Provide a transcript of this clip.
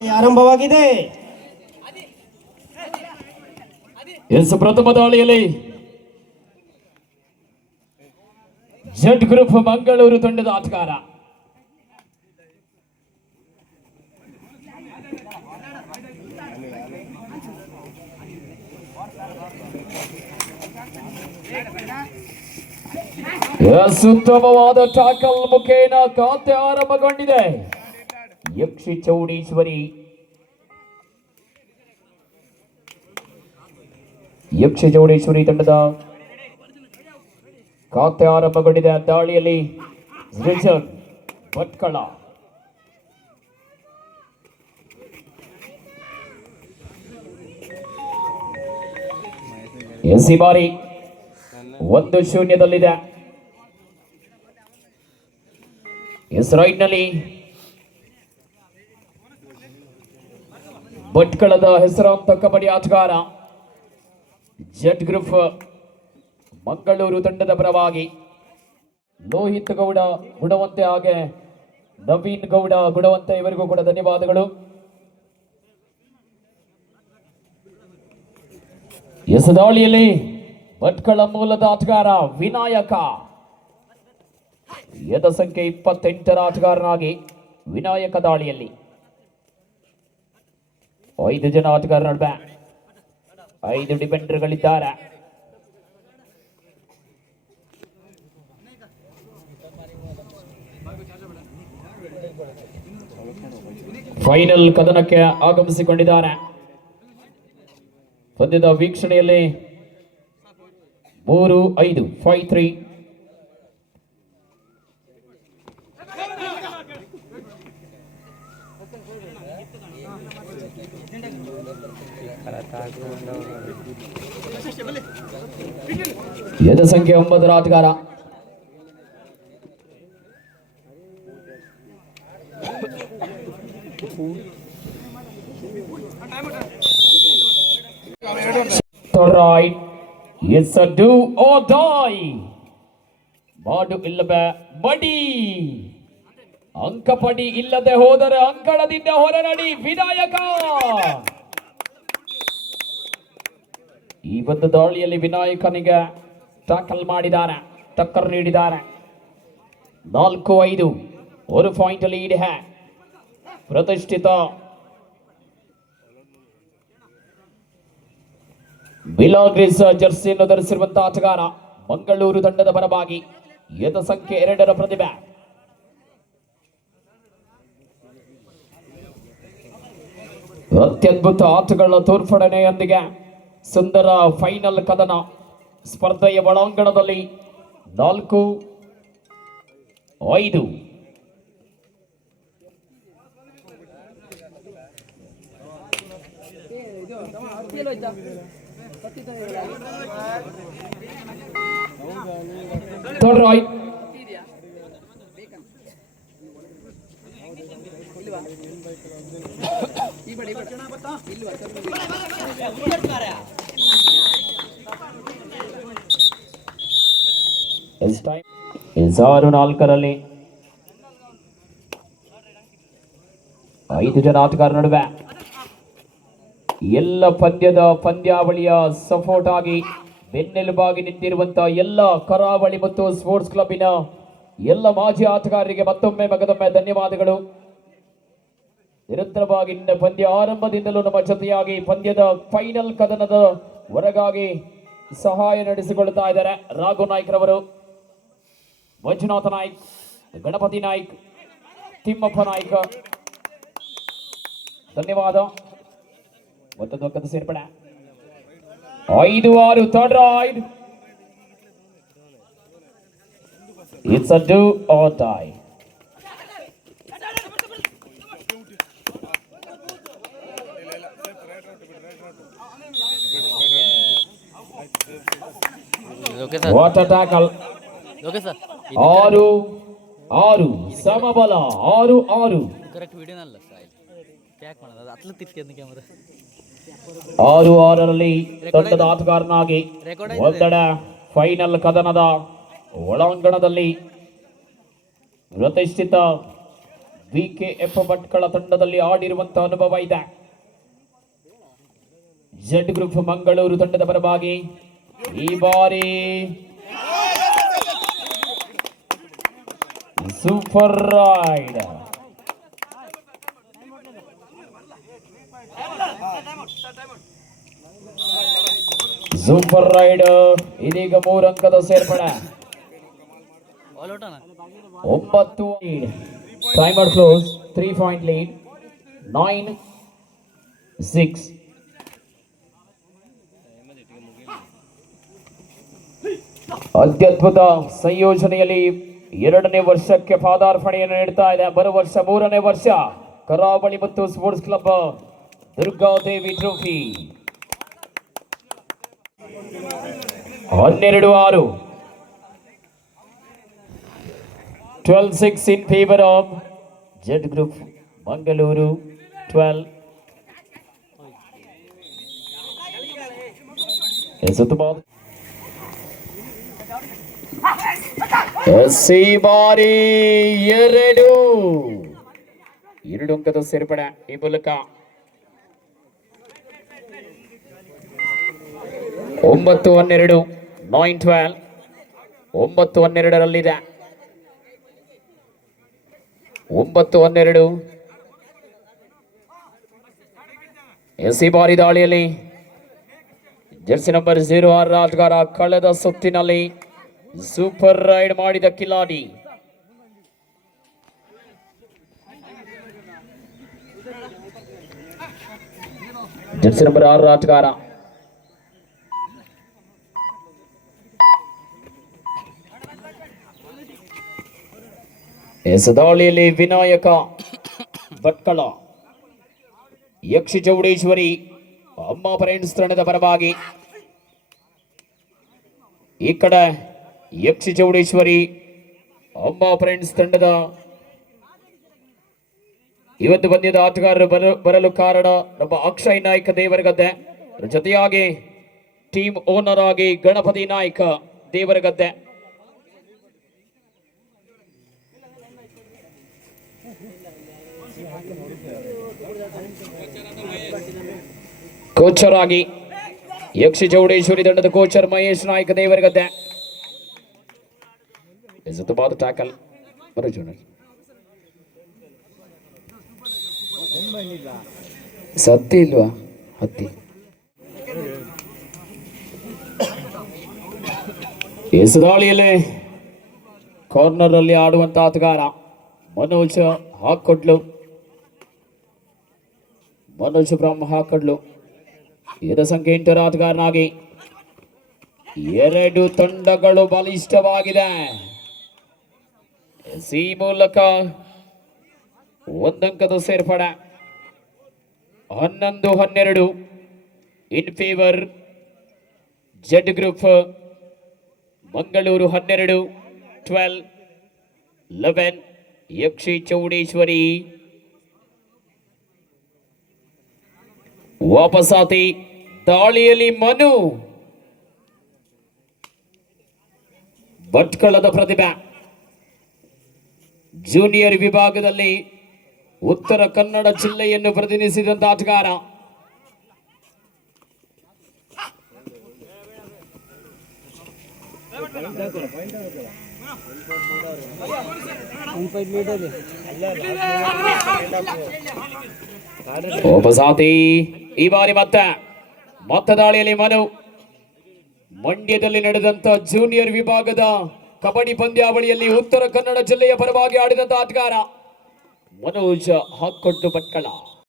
ಆರಂಭವಾಗಿದೆ. ಪ್ರಥಮ ದಾಳಿಯಲ್ಲಿ ಜೆಡ್ ಗ್ರೂಪ್ ಮಂಗಳೂರು ತಂಡದ ಆಟಗಾರ ಉತ್ತಮವಾದ ಟಾಕಲ್ ಮುಖೇನ ಖಾತೆ ಆರಂಭಗೊಂಡಿದೆ. ಯಕ್ಷಿ ಚೌಡೇಶ್ವರಿ ತಂಡದ ಖಾತೆ ಆರಂಭಗೊಂಡಿದೆ. ದಾಳಿಯಲ್ಲಿ ರಿಜರ್ವ್ ಭಟ್ಕಳ ಎಸಿ ಬಾರಿ 1-0 ರೈಟ್ನಲ್ಲಿ ಭಟ್ಕಳದ ಹೆಸರಾಂತ ಕಬಡ್ಡಿ ಆಟಗಾರ ಜೆಡ್ ಗ್ರೂಪ್ ಮಂಗಳೂರು ತಂಡದ ಪರವಾಗಿ ಲೋಹಿತ್ ಗೌಡ ಗುಣವಂತೆ ಹಾಗೆ ನವೀನ್ ಗೌಡ ಗುಣವಂತೆ ಇವರಿಗೂ ಕೂಡ ಧನ್ಯವಾದಗಳು. ದಾಳಿಯಲ್ಲಿ ಭಟ್ಕಳ ಮೂಲದ ಆಟಗಾರ ವಿನಾಯಕ ಎದ ಸಂಖ್ಯೆ 28 ಆಟಗಾರನಾಗಿ ವಿನಾಯಕ ದಾಳಿಯಲ್ಲಿ 5 ಜನ ಆಟಗಾರರ ನಡುವೆ 5 ಡಿಫೆಂಡರ್ಗಳಿದ್ದಾರೆ. ಫೈನಲ್ ಕದನಕ್ಕೆ ಆಗಮಿಸಿಕೊಂಡಿದ್ದಾರೆ. ಪಂದ್ಯದ ವೀಕ್ಷಣೆಯಲ್ಲಿ 3-5 5-3 ಎದ ಸಂಖ್ಯೆ 9 ಆಟಗಾರ right. It's a do or die. ಮಾಡು ಇಲ್ಲವೇ ಮಡಿ. ಅಂಕಪಡಿ ಇಲ್ಲದೆ ಹೋದರೆ ಅಂಕಣದಿಂದ ಹೊರನಡಿ. ವಿನಾಯಕ ಈ ಒಂದು ದಾಳಿಯಲ್ಲಿ ವಿನಾಯಕನಿಗೆ ಟ್ಯಾಕಲ್ ಮಾಡಿದ್ದಾರೆ, ಟಕ್ಕರ್ ನೀಡಿದ್ದಾರೆ. 4-5 1 ಪಾಯಿಂಟ್ ಲೀಡ್ ಹೇ. ಪ್ರತಿಷ್ಠಿತ ಬಿಲಾಗ್ರಿಸ್ ಜರ್ಸಿಯನ್ನು ಧರಿಸಿರುವಂತಹ ಆಟಗಾರ ಮಂಗಳೂರು ತಂಡದ ಪರವಾಗಿ ಎದ ಸಂಖ್ಯೆ 2 ಪ್ರತಿಭೆ. ಅತ್ಯದ್ಭುತ ಆಟಗಳ ತೋರ್ಪಡಣೆಯೊಂದಿಗೆ ಸುಂದರ ಫೈನಲ್ ಕದನ ಸ್ಪರ್ಧೆಯ ಒಳಾಂಗಣದಲ್ಲಿ 4-5 right. It's 4 5 ಜನ ಆಟಗಾರ ನಡುವೆ ಎಲ್ಲ ಪಂದ್ಯಾವಳಿಯ ಸಪೋರ್ಟ್ ಆಗಿ ಬೆನ್ನೆಲುಬಾಗಿ ನಿಂತಿರುವಂತಹ ಎಲ್ಲ ಕರಾವಳಿ ಮತ್ತು ಸ್ಪೋರ್ಟ್ಸ್ ಕ್ಲಬ್ಬಿನ ಎಲ್ಲ ಮಾಜಿ ಆಟಗಾರರಿಗೆ ಮತ್ತೊಮ್ಮೆ ಮಗದೊಮ್ಮೆ ಧನ್ಯವಾದಗಳು. ನಿರಂತರವಾಗಿ ಪಂದ್ಯ ಆರಂಭದಿಂದಲೂ ನಮ್ಮ ಜೊತೆಯಾಗಿ ಪಂದ್ಯದ ಫೈನಲ್ ಕದನದ ಹೊರಗಾಗಿ ಸಹಾಯ ನಡೆಸಿಕೊಳ್ಳುತ್ತಾ ಇದ್ದಾರೆ ರಾಘು ನಾಯ್ಕ್ ರವರು, ಮಂಜುನಾಥ ನಾಯ್ಕ್, ಗಣಪತಿ ನಾಯ್ಕ್, ತಿಮ್ಮಪ್ಪ ನಾಯ್ಕ. ಧನ್ಯವಾದ. ಮತ್ತೊಂದು ಕದ ಸೇರ್ಪಡೆ 5-6 third ride. It's a do or die. What a tackle. Okay sir. 6 ಸಮಬಲ 6-6. Correct video ಅಲ್ಲ ಸರ್. ಟ್ಯಾಗ್ ಮಾಡೋದು ಅತ್ಲ ತಿರ್ಕಿದ್ನ ಕ್ಯಾಮೆರಾ. 6-6ರಲ್ಲಿ ತಂಡದ ಆಟಗಾರನಾಗಿ ಒಂದೆಡೆ ಫೈನಲ್ ಕದನದ ಒಳಾಂಗಣದಲ್ಲಿ ಪ್ರತಿಷ್ಠಿತ ವಿಕೆಎಫ್ ಭಟ್ಕಳ ತಂಡದಲ್ಲಿ ಆಡಿರುವಂತಹ ಅನುಭವ ಇದೆ. ಜೆಡ್ ಗ್ರೂಪ್ ಮಂಗಳೂರು ತಂಡದ ಪರವಾಗಿ ಈ ಬಾರಿ ಸೂಪರ್ ರೈಡ್. ಸೂಪರ್ ರೈಡ್ ಇದೀಗ 3 ಅಂಕದ ಸೇರ್ಪಡೆ. 9 lead. Timer close. 3 point lead. 9-6. ಅತ್ಯದ್ಭುತ ಸಂಯೋಜನೆಯಲ್ಲಿ 2ನೇ ವರ್ಷಕ್ಕೆ ಪಾದಾರ್ಪಣೆಯನ್ನು ನೀಡ್ತಾ ಇದೆ. ಬರುವ ವರ್ಷ 3ನೇ ವರ್ಷ ಕರಾವಳಿ ಮತ್ತು sports club Durgadevi trophy. 12-6. 12-6 in favor of Jet Group Mangaluru. 12. ಎಸ್ಸಿ ಬಾರಿ 2 ಅಂಕದ ಸೇರ್ಪಡೆ ಈ ಮೂಲಕ 9-12. 9-12. 9-12ರಲ್ಲಿದೆ. 9-12. ಎಸ್ಸಿ ಬಾರಿ ದಾಳಿಯಲ್ಲಿ ಜರ್ಸಿ ನಂಬರ್ 06 ಆಟಗಾರ ಕಳೆದ ಸುತ್ತಿನಲ್ಲಿ ಸೂಪರ್ ರೈಡ್ ಮಾಡಿದ ಕಿಲಾಡಿ. ಜರ್ಸಿ ನಂಬರ್ 6 ಆಟಗಾರ ದಾಳಿಯಲ್ಲಿ ವಿನಾಯಕ ಭಟ್ಕಳ ಯಕ್ಷಿ ಚೌಡೇಶ್ವರಿ ಅಮ್ಮ ಫ್ರೆಂಡ್ಸ್ ತಂಡದ ಪರವಾಗಿ. ಈ ಕಡೆ ಯಕ್ಷಿ ಚೌಡೇಶ್ವರಿ ಅಮ್ಮ ಫ್ರೆಂಡ್ಸ್ ತಂಡದ ಇವತ್ತು ಪಂದ್ಯದ ಆಟಗಾರರು ಬರಲು ಕಾರಣ ನಮ್ಮ ಅಕ್ಷಯ್ ನಾಯ್ಕ ದೇವರಗದ್ದೆ, ಜೊತೆಯಾಗಿ ಟೀಮ್ ಓನರ್ ಆಗಿ ಗಣಪತಿ ನಾಯ್ಕ ದೇವರಗದ್ದೆ. ಕೋಚರ್ ಆಗಿ ಯಕ್ಷಿ ಚೌಡೇಶ್ವರಿ ತಂಡದ ಕೋಚರ್ ಮಹೇಶ್ ನಾಯ್ಕ ದೇವರಗದ್ದೆ. ಟ್ಯಾಕಲ್ ಸತ್ತಿ ಇಲ್ವಾ ಹತ್ತಿ ಎಸದಾಳಿಯಲ್ಲಿ ಕಾರ್ನರ್ ಅಲ್ಲಿ ಆಡುವಂತ ಆಟಗಾರ ಮನೋಜ್ ಹಾಕೊಡ್ಲು. ಮನೋಜ್ ಬ್ರಹ್ಮ ಹಾಕೊಡ್ಲು ಇದರ ಸಂಖ್ಯೆ 8ರ ಆಟಗಾರನಾಗಿ. 2 ತಂಡಗಳು ಬಲಿಷ್ಠವಾಗಿದೆ. ಈ ಮೂಲಕ 1 ಅಂಕದ ಸೇರ್ಪಡೆ. 11-12 in favour Z group Mangaluru. 12-11 Yakshi Chowdeshwari. ವಾಪಸಾತಿ ದಾಳಿಯಲ್ಲಿ ಮನು ಭಟ್ಕಳದ ಪ್ರತಿಭೆ. ಜೂನಿಯರ್ ವಿಭಾಗದಲ್ಲಿ ಉತ್ತರ ಕನ್ನಡ ಜಿಲ್ಲೆಯನ್ನು ಪ್ರತಿನಿಧಿಸಿದಂತ ಆಟಗಾರ. ವಾಪಸಾತಿ ಈ ಬಾರಿ ಮತ್ತೆ ದಾಳಿಯಲ್ಲಿ ಮನು. ಮಂಡ್ಯದಲ್ಲಿ ನಡೆದಂತ ಜೂನಿಯರ್ ವಿಭಾಗದ ಕಬಡ್ಡಿ ಪಂದ್ಯಾವಳಿಯಲ್ಲಿ ಉತ್ತರ ಕನ್ನಡ ಜಿಲ್ಲೆಯ ಪರವಾಗಿ ಆಡಿದಂತ ಆಟಗಾರ ಮನೋಜ್ ಹಾಕೊಟ್ಟು ಭಟ್ಕಳ.